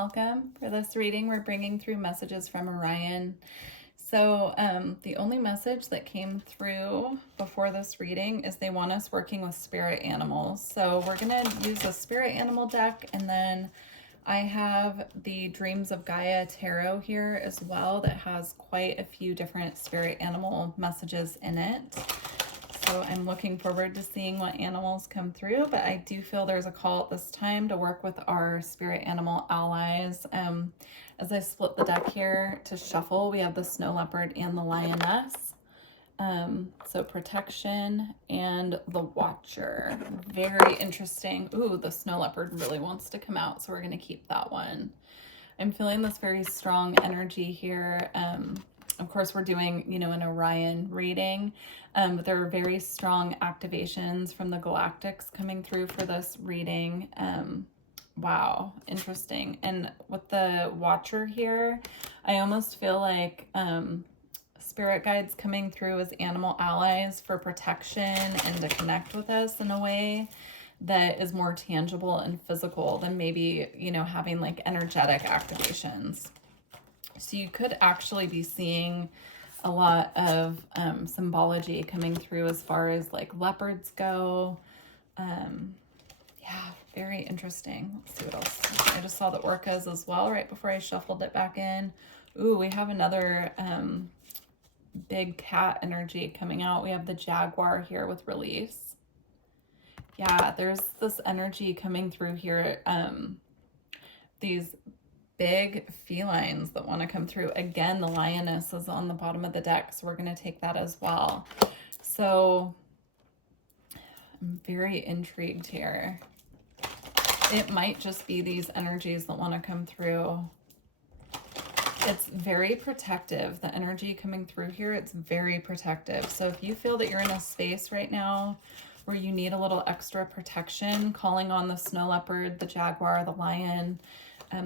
welcome. For this reading, we're bringing through messages from Orion. So the only message that came through before this reading is they want us working with spirit animals. So we're going to use a spirit animal deck, and then I have the Dreams of Gaia Tarot here as well that has quite a few different spirit animal messages in it. So I'm looking forward to seeing what animals come through, but I do feel there's a call at this time to work with our spirit animal allies. As I split the deck here to shuffle, we have the snow leopard and the lioness. So protection and the watcher. Very interesting. Ooh, the snow leopard really wants to come out, so we're going to keep that one. I'm feeling this very strong energy here. Of course, we're doing, an Orion reading, but there are very strong activations from the galactics coming through for this reading. Wow, interesting. And with the watcher here, I almost feel like spirit guides coming through as animal allies for protection and to connect with us in a way that is more tangible and physical than maybe, having like energetic activations. So you could actually be seeing a lot of symbology coming through as far as like leopards go. Yeah, very interesting. Let's see what else. I just saw the orcas as well right before I shuffled it back in. Ooh, we have another big cat energy coming out. We have the jaguar here with release. Yeah, there's this energy coming through here. These big felines that want to come through. Again, the lioness is on the bottom of the deck, so we're going to take that as well. So I'm very intrigued here. It might just be these energies that want to come through. It's very protective. The energy coming through here, it's very protective. So if you feel that you're in a space right now where you need a little extra protection, calling on the snow leopard, the jaguar, the lion,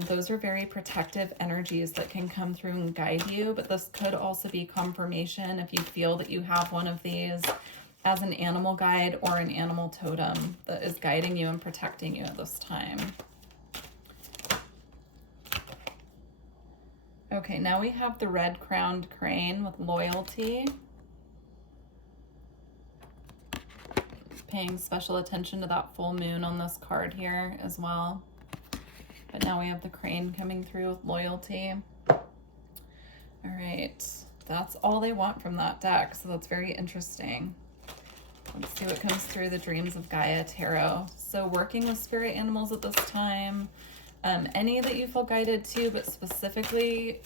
those are very protective energies that can come through and guide you, but this could also be confirmation if you feel that you have one of these as an animal guide or an animal totem that is guiding you and protecting you at this time. Okay, now we have the red-crowned crane with loyalty. Paying special attention to that full moon on this card here as well. But now we have the crane coming through with loyalty. All right, that's all they want from that deck, so that's very interesting. Let's see what comes through the Dreams of Gaia Tarot. So working with spirit animals at this time, any that you feel guided to, but specifically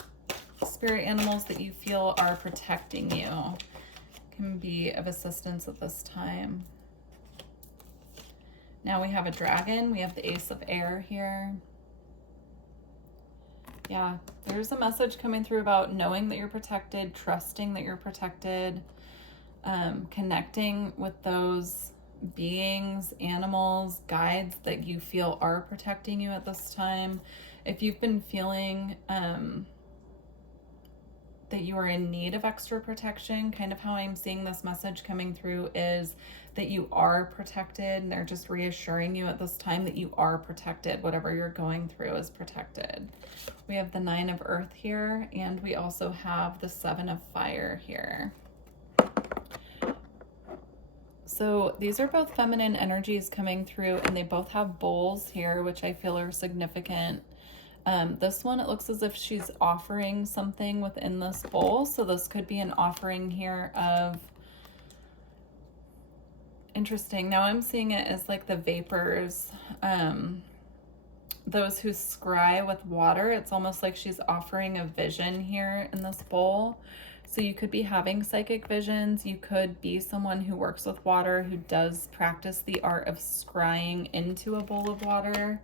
spirit animals that you feel are protecting you can be of assistance at this time. Now we have a dragon. We have the Ace of Air here. Yeah, there's a message coming through about knowing that you're protected, trusting that you're protected, connecting with those beings, animals, guides that you feel are protecting you at this time. If you've been feeling that you are in need of extra protection, kind of how I'm seeing this message coming through is that you are protected, and they're just reassuring you at this time that you are protected. Whatever you're going through is protected. We have the Nine of Earth here, and we also have the Seven of Fire here. So these are both feminine energies coming through, and they both have bowls here, which I feel are significant. This one, it looks as if she's offering something within this bowl. So this could be an offering here of, interesting. Now I'm seeing it as like the vapors, those who scry with water. It's almost like she's offering a vision here in this bowl. So you could be having psychic visions. You could be someone who works with water, who does practice the art of scrying into a bowl of water.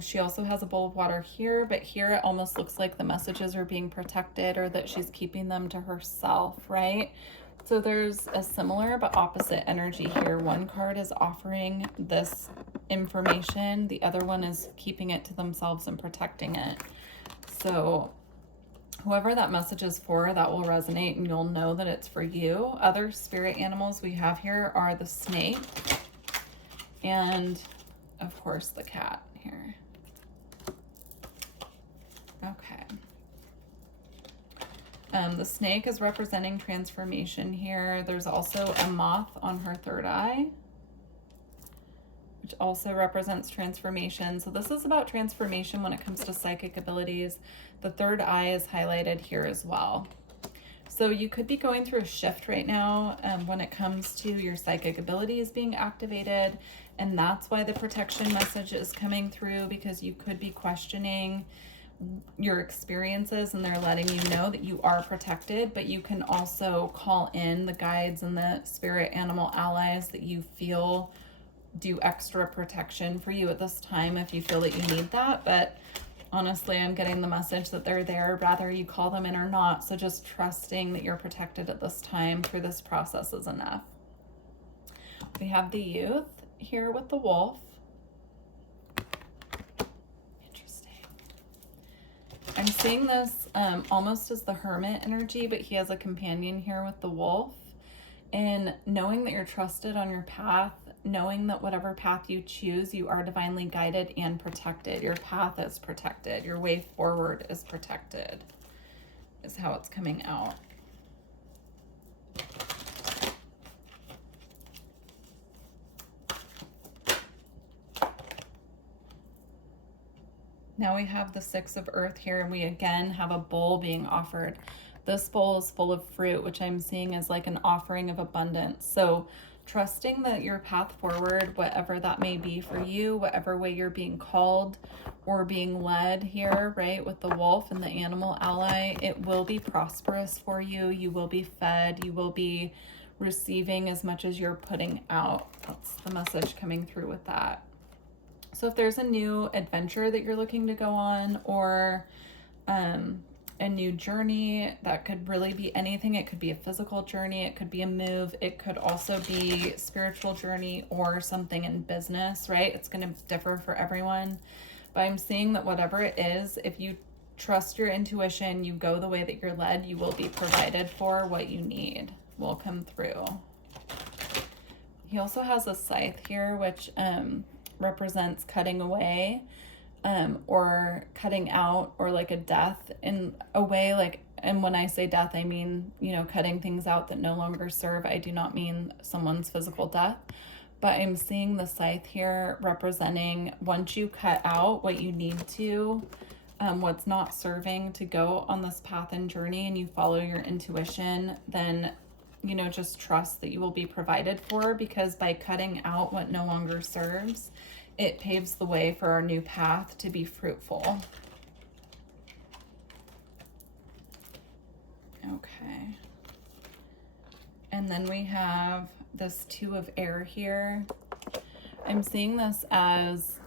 She also has a bowl of water here, but here it almost looks like the messages are being protected, or that she's keeping them to herself, right? So there's a similar but opposite energy here. One card is offering this information. The other one is keeping it to themselves and protecting it. So whoever that message is for, that will resonate, and you'll know that it's for you. Other spirit animals we have here are the snake and, of course, the cat here. Okay. The snake is representing transformation here. There's also a moth on her third eye, which also represents transformation. So this is about transformation when it comes to psychic abilities. The third eye is highlighted here as well. So you could be going through a shift right now when it comes to your psychic abilities being activated. And that's why the protection message is coming through, because you could be questioning your experiences and they're letting you know that you are protected, but you can also call in the guides and the spirit animal allies that you feel do extra protection for you at this time if you feel that you need that. But honestly, I'm getting the message that they're there whether you call them in or not. So just trusting that you're protected at this time through this process is enough. We have the youth here with the wolf. I'm seeing this almost as the hermit energy, but he has a companion here with the wolf. And knowing that you're trusted on your path, knowing that whatever path you choose, you are divinely guided and protected. Your path is protected. Your way forward is protected, is how it's coming out. Now we have the Six of Earth here, and we again have a bowl being offered. This bowl is full of fruit, which I'm seeing as like an offering of abundance. So trusting that your path forward, whatever that may be for you, whatever way you're being called or being led here, right, with the wolf and the animal ally, it will be prosperous for you. You will be fed. You will be receiving as much as you're putting out. That's the message coming through with that. So if there's a new adventure that you're looking to go on, or a new journey, that could really be anything. It could be a physical journey, it could be a move, it could also be spiritual journey or something in business, right? It's going to differ for everyone. But I'm seeing that whatever it is, if you trust your intuition, you go the way that you're led, you will be provided for. What you need will come through. He also has a scythe here, which represents cutting away, or cutting out, or like a death in a way. Like, and when I say death, I mean, you know, cutting things out that no longer serve. I do not mean someone's physical death, but I'm seeing the scythe here representing once you cut out what you need to, what's not serving to go on this path and journey, and you follow your intuition, then, you know, just trust that you will be provided for, because by cutting out what no longer serves, it paves the way for our new path to be fruitful. Okay. And then we have this Two of Air here. I'm seeing this as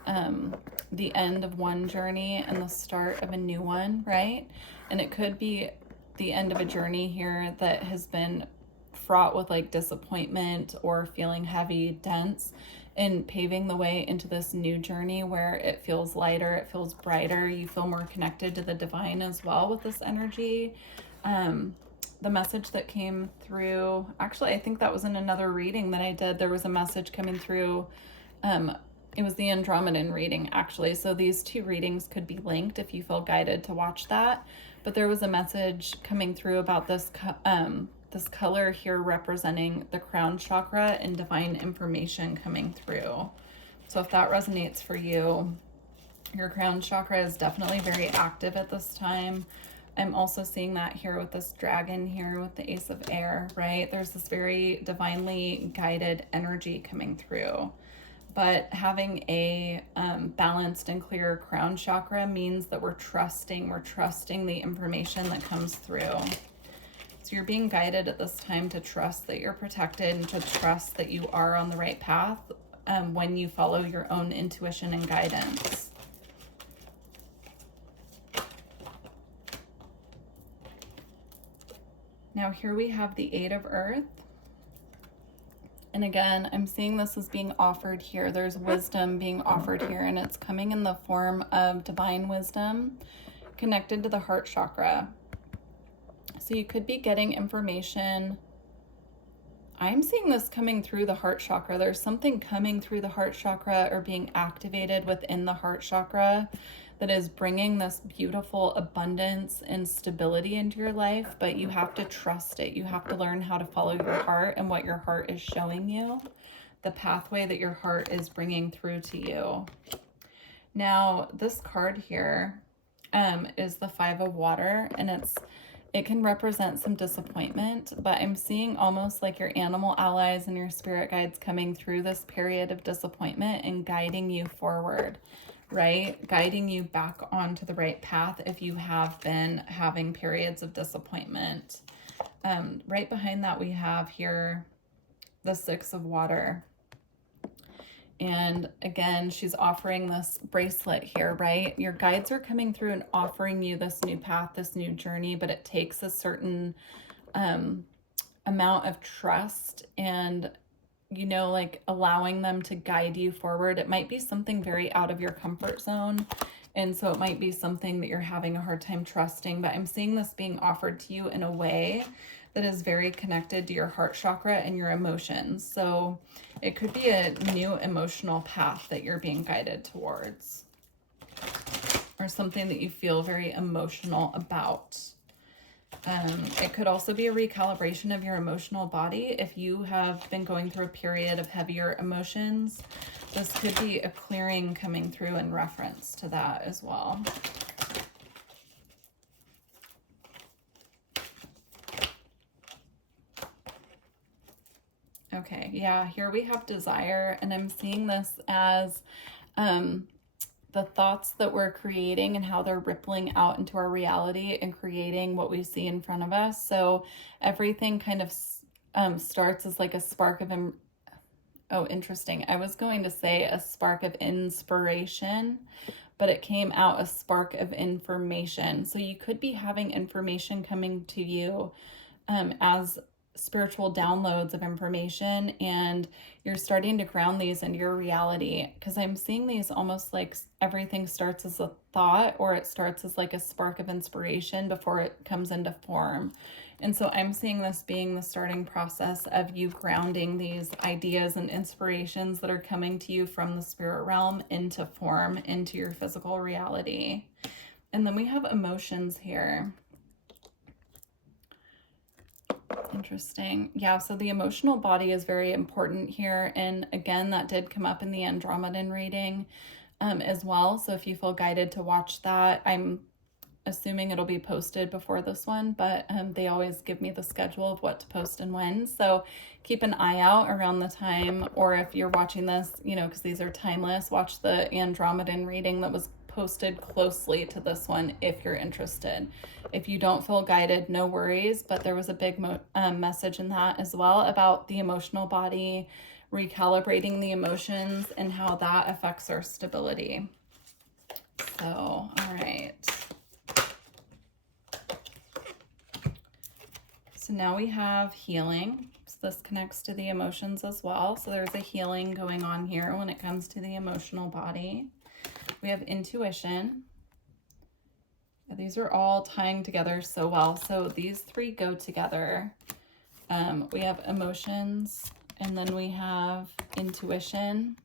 the end of one journey and the start of a new one, right? And it could be the end of a journey here that has been fraught with like disappointment or feeling heavy, dense, and paving the way into this new journey where it feels lighter, it feels brighter, you feel more connected to the divine as well with this energy. The message that came through, actually, I think that was in another reading that I did. There was a message coming through. It was the Andromedan reading, actually. So these two readings could be linked if you feel guided to watch that. But there was a message coming through about this this color here representing the crown chakra and divine information coming through. So if that resonates for you, your crown chakra is definitely very active at this time. I'm also seeing that here with this dragon here with the Ace of Air, right? There's this very divinely guided energy coming through. But having a balanced and clear crown chakra means that we're trusting the information that comes through. So you're being guided at this time to trust that you're protected and to trust that you are on the right path when you follow your own intuition and guidance. Now here we have the Eight of Earth. And again, I'm seeing this as being offered here. There's wisdom being offered here, and it's coming in the form of divine wisdom connected to the heart chakra. So you could be getting information. I'm seeing this coming through the heart chakra. There's something coming through the heart chakra or being activated within the heart chakra that is bringing this beautiful abundance and stability into your life, but you have to trust it. You have to learn how to follow your heart and what your heart is showing you, the pathway that your heart is bringing through to you. Now, this card here is the Five of Water, and it can represent some disappointment, but I'm seeing almost like your animal allies and your spirit guides coming through this period of disappointment and guiding you forward, right? Guiding you back onto the right path if you have been having periods of disappointment. Right behind that, we have here the Six of Water. And again, she's offering this bracelet here, right? Your guides are coming through and offering you this new path, this new journey, but it takes a certain amount of trust and, you know, like allowing them to guide you forward. It might be something very out of your comfort zone. And so it might be something that you're having a hard time trusting, but I'm seeing this being offered to you in a way that is very connected to your heart chakra and your emotions. So it could be a new emotional path that you're being guided towards, or something that you feel very emotional about. It could also be a recalibration of your emotional body. If you have been going through a period of heavier emotions, this could be a clearing coming through in reference to that as well. Okay, yeah, here we have desire, and I'm seeing this as the thoughts that we're creating and how they're rippling out into our reality and creating what we see in front of us. So everything kind of starts as like a spark of, oh, interesting. I was going to say a spark of inspiration, but it came out a spark of information. So you could be having information coming to you as spiritual downloads of information, and you're starting to ground these into your reality, because I'm seeing these almost like everything starts as a thought, or it starts as like a spark of inspiration before it comes into form. And so I'm seeing this being the starting process of you grounding these ideas and inspirations that are coming to you from the spirit realm into form, into your physical reality. And then we have emotions here. Interesting. Yeah, so the emotional body is very important here. And again, that did come up in the Andromedan reading as well. So if you feel guided to watch that, I'm assuming it'll be posted before this one, but they always give me the schedule of what to post and when. So keep an eye out around the time, or if you're watching this, you know, because these are timeless, watch the Andromedan reading that was posted closely to this one if you're interested. If you don't feel guided, no worries, but there was a big message in that as well about the emotional body, recalibrating the emotions, and how that affects our stability. So, all right. So now we have healing. So this connects to the emotions as well. So there's a healing going on here when it comes to the emotional body. We have intuition. These are all tying together so well. So these three go together. We have emotions, and then we have intuition,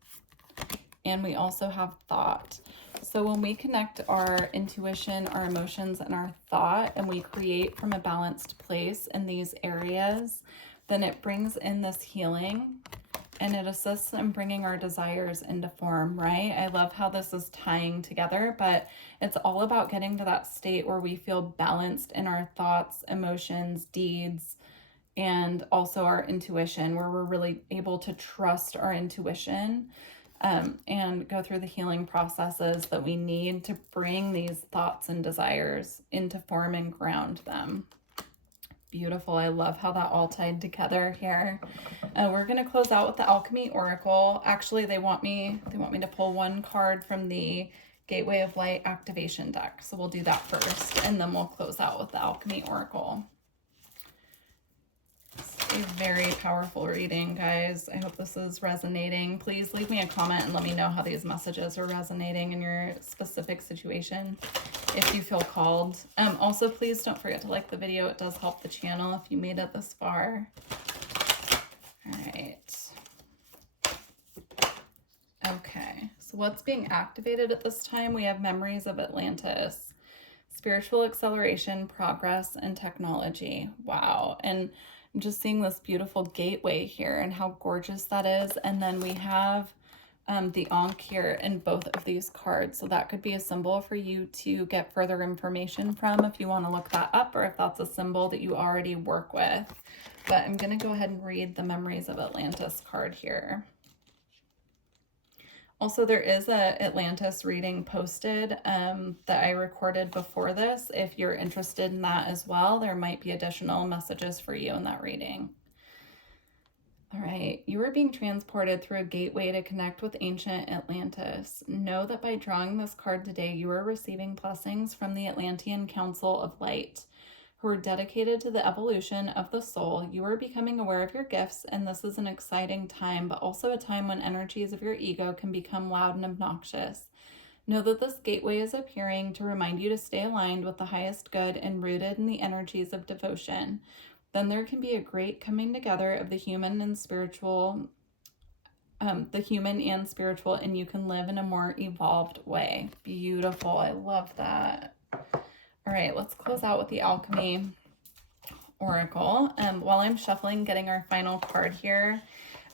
and we also have thought. So when we connect our intuition, our emotions, and our thought, and we create from a balanced place in these areas, then it brings in this healing, and it assists in bringing our desires into form, right? I love how this is tying together, but it's all about getting to that state where we feel balanced in our thoughts, emotions, deeds, and also our intuition, where we're really able to trust our intuition and go through the healing processes that we need to bring these thoughts and desires into form and ground them. Beautiful. I love how that all tied together here. We're going to close out with the Alchemy Oracle. Actually, they want me to pull one card from the Gateway of Light activation deck. So we'll do that first, and then we'll close out with the Alchemy Oracle. It's a very powerful reading, guys. I hope this is resonating. Please leave me a comment and let me know how these messages are resonating in your specific situation, if you feel called. Also, please don't forget to like the video. It does help the channel if you made it this far. All right. Okay, so So what's being activated at this time? We have memories of Atlantis, spiritual acceleration, progress, and technology. Wow. And I'm just seeing this beautiful gateway here and how gorgeous that is. And then we have the Ankh here in both of these cards. So that could be a symbol for you to get further information from if you want to look that up, or if that's a symbol that you already work with. But I'm going to go ahead and read the Memories of Atlantis card here. Also, there is a Atlantis reading posted that I recorded before this. If you're interested in that as well, there might be additional messages for you in that reading. All right, you are being transported through a gateway to connect with ancient Atlantis. Know that by drawing this card today, you are receiving blessings from the Atlantean Council of Light, who are dedicated to the evolution of the soul. You are becoming aware of your gifts, and this is an exciting time, but also a time when energies of your ego can become loud and obnoxious. Know that this gateway is appearing to remind you to stay aligned with the highest good and rooted in the energies of devotion. Then there can be a great coming together of the human and spiritual, and you can live in a more evolved way. Beautiful. I love that. All right, let's close out with the Alchemy Oracle. While I'm shuffling, getting our final card here,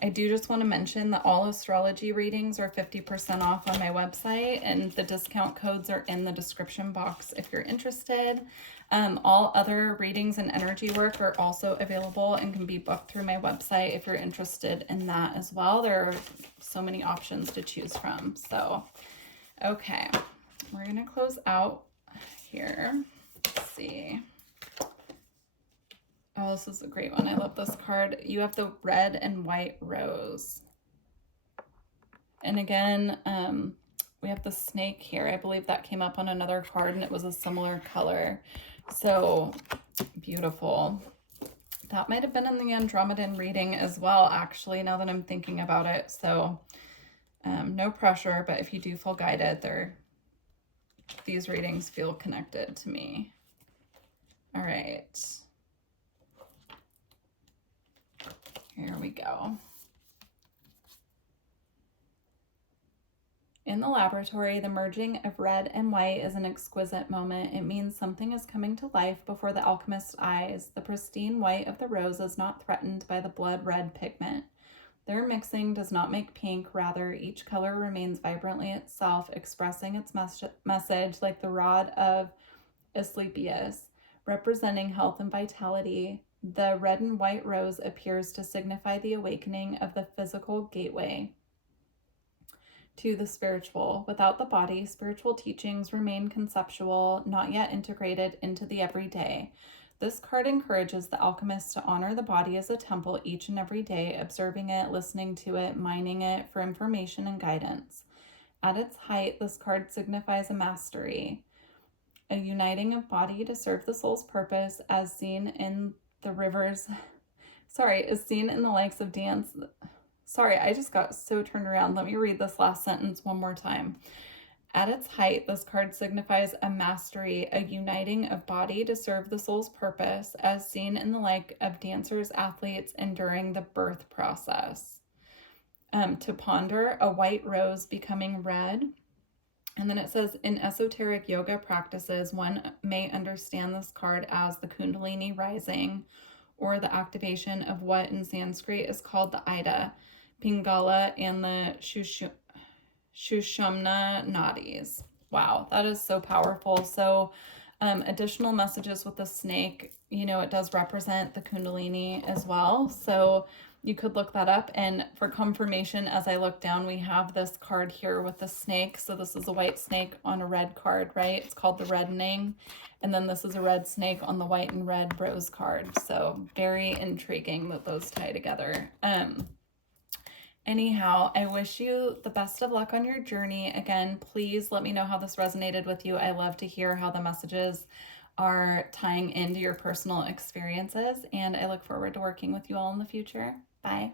I do just want to mention that all astrology readings are 50% off on my website, and the discount codes are in the description box if you're interested. All other readings and energy work are also available and can be booked through my website if you're interested in that as well. There are so many options to choose from. So, okay, we're going to close out here. Let's see. Oh, this is a great one. I love this card. You have the red and white rose. And again, we have the snake here. I believe that came up on another card and it was a similar color. So beautiful. That might have been in the Andromedan reading as well, actually, now that I'm thinking about it. So no pressure, but if you do feel guided, these readings feel connected to me. All right. Here we go. In the laboratory, the merging of red and white is an exquisite moment. It means something is coming to life before the alchemist's eyes. The pristine white of the rose is not threatened by the blood red pigment. Their mixing does not make pink, rather each color remains vibrantly itself, expressing its message like the rod of Asclepius, representing health and vitality. The red and white rose appears to signify the awakening of the physical gateway to the spiritual. Without the body, spiritual teachings remain conceptual, not yet integrated into the everyday. This card encourages the alchemist to honor the body as a temple each and every day, observing it, listening to it, mining it for information and guidance. At its height, this card signifies a mastery, a uniting of body to serve the soul's purpose, as seen in the rivers, as seen in the likes of dance. Sorry, I just got so turned around. Let me read this last sentence one more time. At its height, this card signifies a mastery, a uniting of body to serve the soul's purpose, as seen in the like of dancers, athletes, enduring the birth process. To ponder, a white rose becoming red. And then it says, in esoteric yoga practices, one may understand this card as the Kundalini rising, or the activation of what in Sanskrit is called the Ida, Pingala, and the Shushumna nadis. Wow, that is so powerful. So additional messages with the snake, it does represent the Kundalini as well. So you could look that up. And for confirmation, as I look down, we have this card here with the snake. So this is a white snake on a red card, right? It's called the reddening. And then this is a red snake on the white and red rose card. So very intriguing that those tie together. Anyhow, I wish you the best of luck on your journey. Again, please let me know how this resonated with you. I love to hear how the messages are tying into your personal experiences, and I look forward to working with you all in the future. Bye.